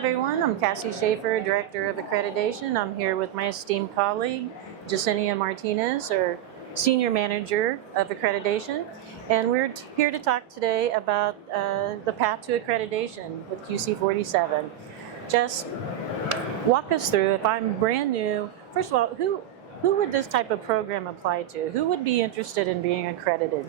everyone. I'm Cassie Schaefer, Director of Accreditation. I'm here with my esteemed colleague, Jasenia Martinez, or Senior Manager of Accreditation. And we're here to talk today about the path to accreditation with QC47. Just walk us through, if I'm brand new, first of all, who would this type of program apply to? Who would be interested in being accredited?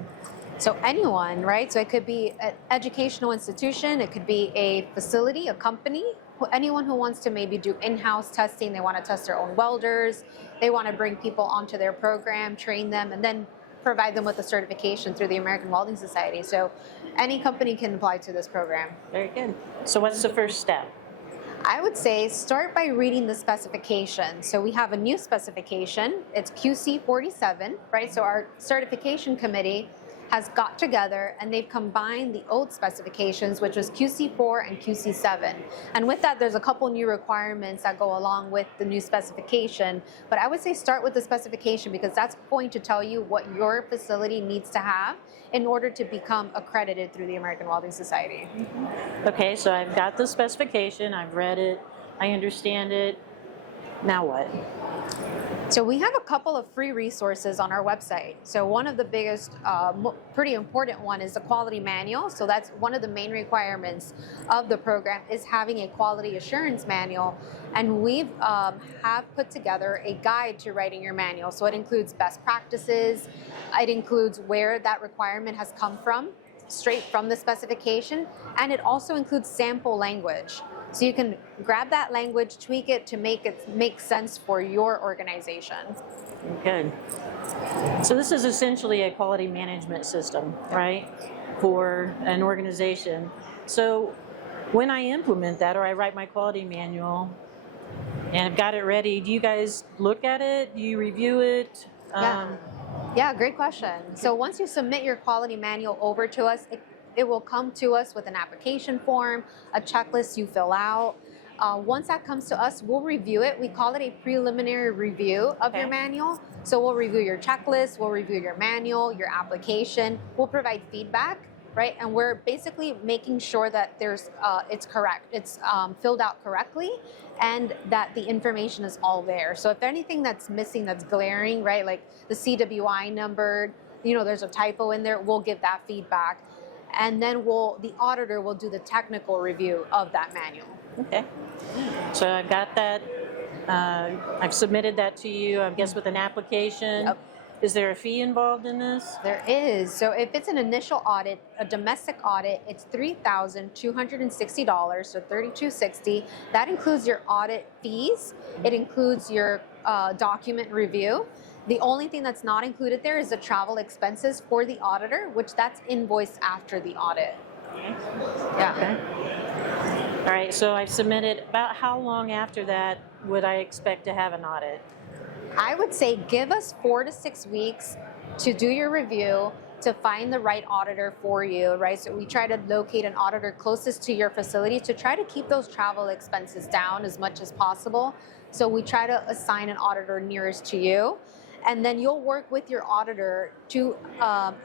So anyone, right? So it could be an educational institution, it could be a facility, a company, anyone who wants to maybe do in-house testing, they want to test their own welders, they want to bring people onto their program, train them, and then provide them with a certification through the American Welding Society. So any company can apply to this program. Very good. So what's the first step? I would say start by reading the specification. So we have a new specification, it's QC47, right? So our certification committee has got together and they've combined the old specifications, which was QC4 and QC7. And with that, there's a couple new requirements that go along with the new specification. But I would say start with the specification because that's going to tell you what your facility needs to have in order to become accredited through the American Welding Society. Okay, so I've got the specification, I've read it, I understand it. Now what? So we have a couple of free resources on our website. So one of the biggest, pretty important one is the quality manual. So that's one of the main requirements of the program is having a quality assurance manual. And we've have put together a guide to writing your manual. So it includes best practices. It includes where that requirement has come from, straight from the specification. And it also includes sample language. So you can grab that language, tweak it to make it make sense for your organization. Good. So this is essentially a quality management system, right, for an organization. So when I implement that or I write my quality manual and I've got it ready, do you guys look at it? Do you review it? Yeah, great question. So once you submit your quality manual over to us, it will come to us with an application form, a checklist you fill out. Once that comes to us, we'll review it. We call it a preliminary review of your manual. So we'll review your checklist, we'll review your manual, your application, we'll provide feedback, right? And we're basically making sure that it's correct, it's filled out correctly, and that the information is all there. So if anything that's missing, that's glaring, right? Like the CWI number, there's a typo in there, we'll give that feedback. And then the auditor will do the technical review of that manual. Okay. So I've got that. I've submitted that to you, I guess, with an application. Yep. Is there a fee involved in this? There is. So if it's an initial audit, a domestic audit, it's $3,260, so $3,260. That includes your audit fees. It includes your document review. The only thing that's not included there is the travel expenses for the auditor, which that's invoiced after the audit. Okay. Yeah. Okay. All right, so I've submitted. About how long after that would I expect to have an audit? I would say give us 4 to 6 weeks to do your review, to find the right auditor for you, right? So we try to locate an auditor closest to your facility to try to keep those travel expenses down as much as possible. So we try to assign an auditor nearest to you. And then you'll work with your auditor to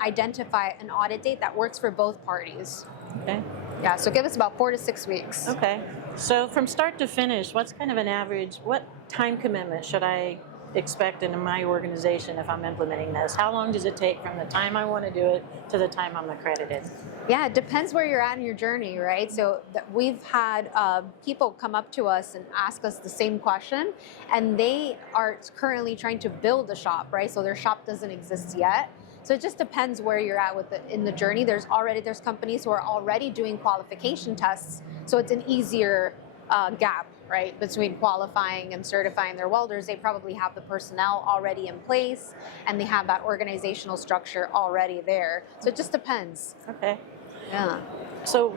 identify an audit date that works for both parties. Okay. Yeah, so give us about 4 to 6 weeks. Okay. So from start to finish, what's kind of an average, what time commitment should I expect in my organization if I'm implementing this? How long does it take from the time I want to do it to the time I'm accredited? Yeah, it depends where you're at in your journey, right? So we've had people come up to us and ask us the same question, and they are currently trying to build a shop, right? So their shop doesn't exist yet. So it just depends where you're at in the journey. There's companies who are already doing qualification tests, so it's an easier gap, right, between qualifying and certifying their welders. They probably have the personnel already in place and they have that organizational structure already there. So it just depends. Okay. Yeah. So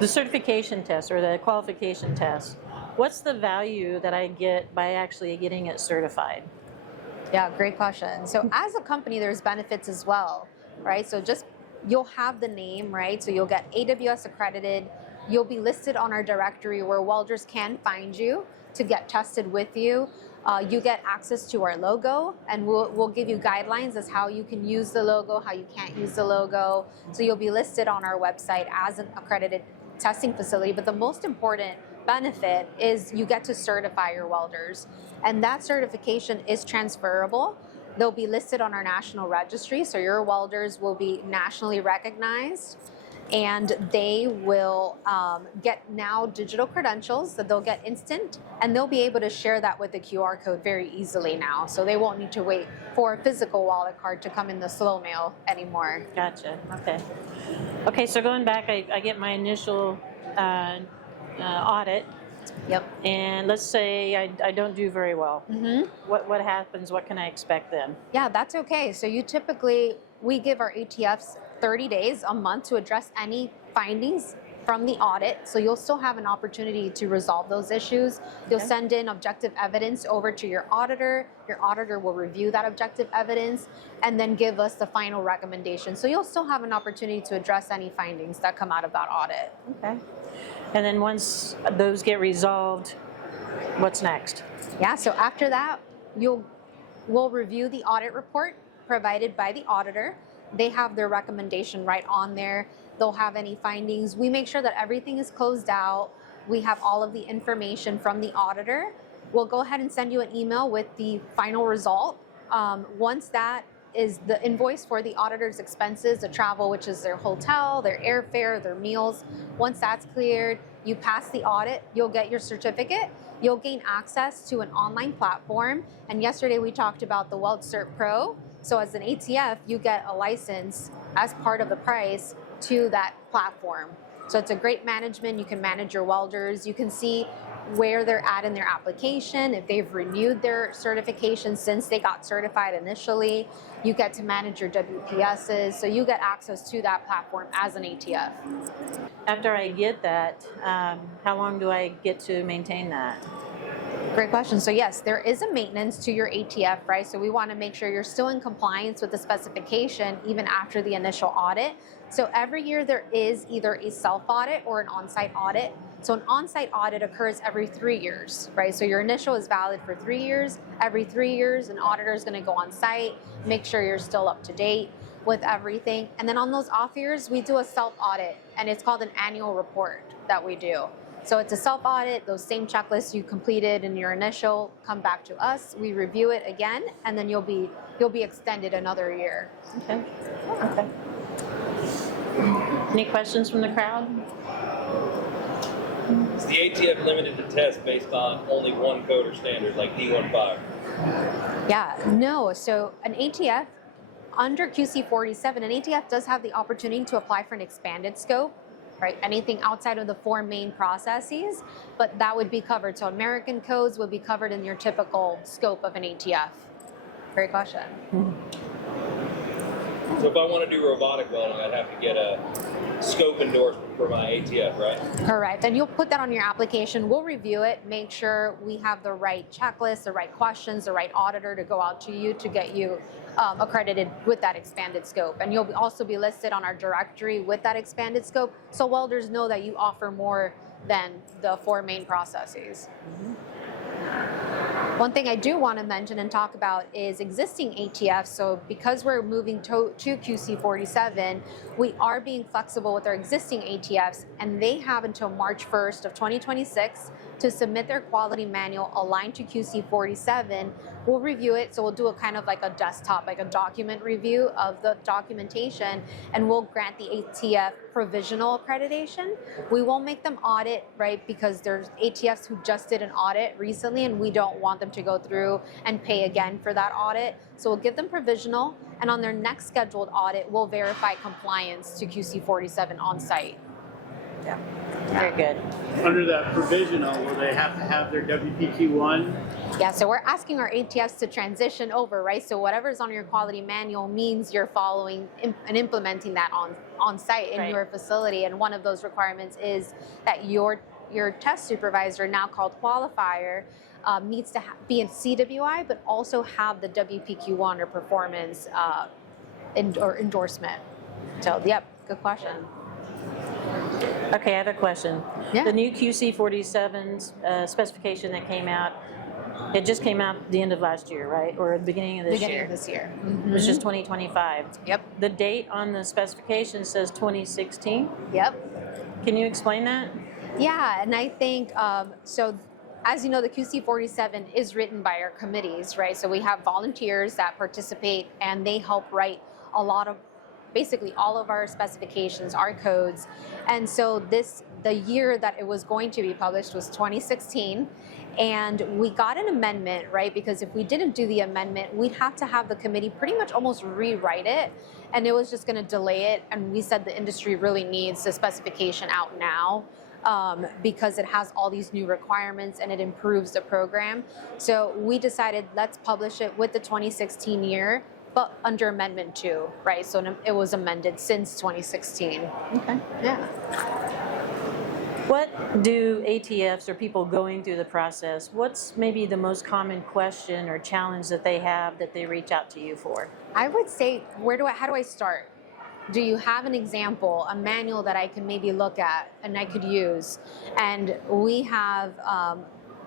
the certification test or the qualification test, what's the value that I get by actually getting it certified? Yeah, great question. So as a company, there's benefits as well, right? So you'll have the name, right? So you'll get AWS accredited. You'll be listed on our directory where welders can find you to get tested with you. You get access to our logo, and we'll give you guidelines as how you can use the logo, how you can't use the logo. So you'll be listed on our website as an accredited testing facility. But the most important benefit is you get to certify your welders. And that certification is transferable. They'll be listed on our national registry, so your welders will be nationally recognized, and they will get now digital credentials that they'll get instant, and they'll be able to share that with the QR code very easily now. So they won't need to wait for a physical wallet card to come in the slow mail anymore. Gotcha. Okay. Okay, so going back, I get my initial audit. Yep. And let's say I don't do very well. Mm-hmm. What happens? What can I expect then? Yeah, that's okay. So we give our ATFs 30 days, a month, to address any findings from the audit. So you'll still have an opportunity to resolve those issues. You'll send in objective evidence over to your auditor. Your auditor will review that objective evidence and then give us the final recommendation. So you'll still have an opportunity to address any findings that come out of that audit. Okay. And then once those get resolved, what's next? Yeah, so after that, we'll review the audit report provided by the auditor. They have their recommendation right on there. They'll have any findings. We make sure that everything is closed out. We have all of the information from the auditor. We'll go ahead and send you an email with the final result. Once that is the invoice for the auditor's expenses, the travel, which is their hotel, their airfare, their meals. Once that's cleared, you pass the audit, you'll get your certificate, you'll gain access to an online platform. And yesterday we talked about the WeldCert Pro. So as an ATF, you get a license as part of the price to that platform. So it's a great management. You can manage your welders. You can see where they're at in their application, if they've renewed their certification since they got certified initially. You get to manage your WPSs, so you get access to that platform as an ATF. After I get that, how long do I get to maintain that? Great question. So yes, there is a maintenance to your ATF, right? So we want to make sure you're still in compliance with the specification even after the initial audit. So every year there is either a self-audit or an on-site audit. So an on-site audit occurs every 3 years, right? So your initial is valid for 3 years. Every 3 years, an auditor is going to go on site, make sure you're still up to date with everything. And then on those off years, we do a self-audit, and it's called an annual report that we do. So it's a self-audit. Those same checklists you completed in your initial come back to us. We review it again, and then you'll be extended another year. Okay. Okay. Any questions from the crowd? Is the ATF limited to tests based on only one code or standard, like D15? Yeah, no. So an ATF, under QC47, an ATF does have the opportunity to apply for an expanded scope, right? Anything outside of the 4 main processes, but that would be covered. So American codes would be covered in your typical scope of an ATF. Great question. So if I want to do robotic welding, I'd have to get a scope endorsement for my ATF, right? Correct. And you'll put that on your application. We'll review it, make sure we have the right checklist, the right questions, the right auditor to go out to you to get you accredited with that expanded scope. And you'll also be listed on our directory with that expanded scope, so welders know that you offer more than the 4 main processes. One thing I do want to mention and talk about is existing ATFs. So because we're moving to QC47, we are being flexible with our existing ATFs, and they have until March 1st of 2026 to submit their quality manual aligned to QC47. We'll review it, so we'll do a kind of like a desktop, like a document review of the documentation, and we'll grant the ATF provisional accreditation. We won't make them audit, right, because there's ATFs who just did an audit recently, and we don't want them to go through and pay again for that audit. So we'll give them provisional, and on their next scheduled audit, we'll verify compliance to QC47 on site. Yeah. Very good. Under that provisional, will they have to have their WPQ1? Yeah, so we're asking our ATFs to transition over, right? So whatever's on your quality manual means you're following and implementing that on site in your facility. And one of those requirements is that your test supervisor, now called Qualifier, needs to be in CWI, but also have the WPQ1 or performance or endorsement. So, yep, good question. Okay, I have a question. Yeah. The new QC47 specification that came out, it just came out the end of last year, right? Or the beginning of this year? Beginning of this year. Which is 2025. Yep. The date on the specification says 2016. Yep. Can you explain that? Yeah, and I think so. As you know, the QC47 is written by our committees, right? So we have volunteers that participate, and they help write a lot of, basically all of our specifications, our codes. And so the year that it was going to be published was 2016. And we got an amendment, right? Because if we didn't do the amendment, we'd have to have the committee pretty much almost rewrite it. And it was just going to delay it. And we said the industry really needs the specification out now. Because it has all these new requirements and it improves the program. So we decided let's publish it with the 2016 year, but under Amendment 2, right? So it was amended since 2016. Okay. Yeah. What do ATFs or people going through the process, what's maybe the most common question or challenge that they have that they reach out to you for? I would say, how do I start? Do you have an example, a manual that I can maybe look at and I could use? And we have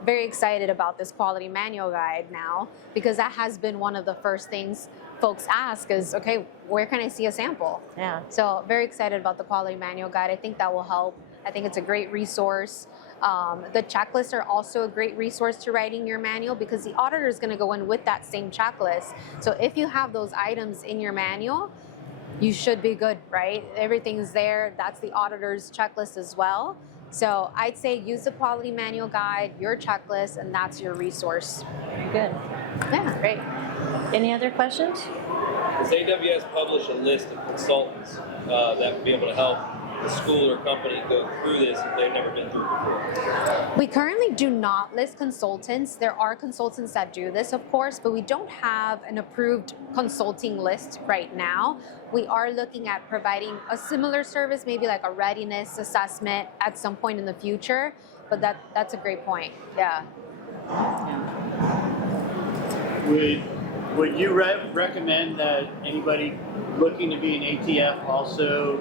very excited about this quality manual guide now, because that has been one of the first things folks ask is, okay, where can I see a sample? Yeah. So very excited about the quality manual guide. I think that will help. I think it's a great resource. The checklists are also a great resource to writing your manual, because the auditor is going to go in with that same checklist. So if you have those items in your manual, you should be good, right? Everything's there. That's the auditor's checklist as well. So I'd say use the quality manual guide, your checklist, and that's your resource. Very good. Yeah, great. Any other questions? Does AWS publish a list of consultants that would be able to help the school or company go through this if they've never been through before? We currently do not list consultants. There are consultants that do this, of course, but we don't have an approved consulting list right now. We are looking at providing a similar service, maybe like a readiness assessment at some point in the future, but that's a great point. Yeah. Would you recommend that anybody looking to be an ATF also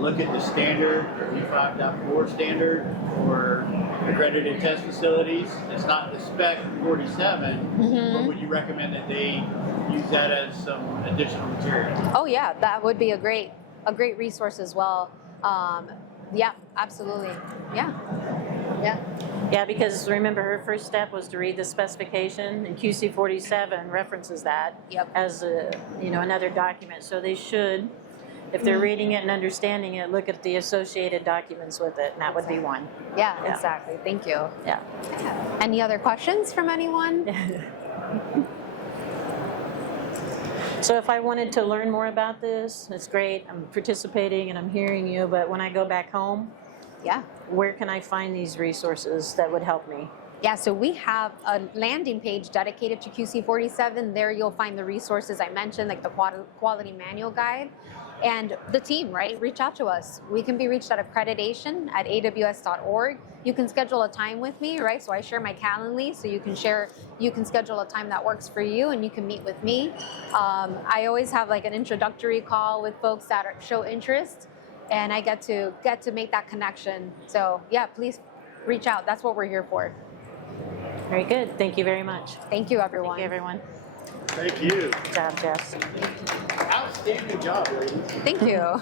look at the standard, the 5.4 standard for accredited test facilities? It's not the spec 47, but would you recommend that they use that as some additional material? Oh yeah, that would be a great resource as well. Yeah, absolutely. Yeah. Yeah. Yeah, because remember her first step was to read the specification, and QC47 references that as another document. So they should, if they're reading it and understanding it, look at the associated documents with it, and that would be one. Yeah, exactly. Thank you. Yeah. Any other questions from anyone? So if I wanted to learn more about this, it's great. I'm participating and I'm hearing you, but when I go back home, Yeah. where can I find these resources that would help me? Yeah, so we have a landing page dedicated to QC47. There you'll find the resources I mentioned, like the quality manual guide. And the team, right? Reach out to us. We can be reached at accreditation@aws.org. You can schedule a time with me, right? So I share my Calendly, so you can schedule a time that works for you, and you can meet with me. I always have like an introductory call with folks that show interest, and I get to make that connection. So yeah, please reach out. That's what we're here for. Very good. Thank you very much. Thank you, everyone. Thank you, everyone. Thank you. Good job, Jess. Outstanding job, ladies. Thank you.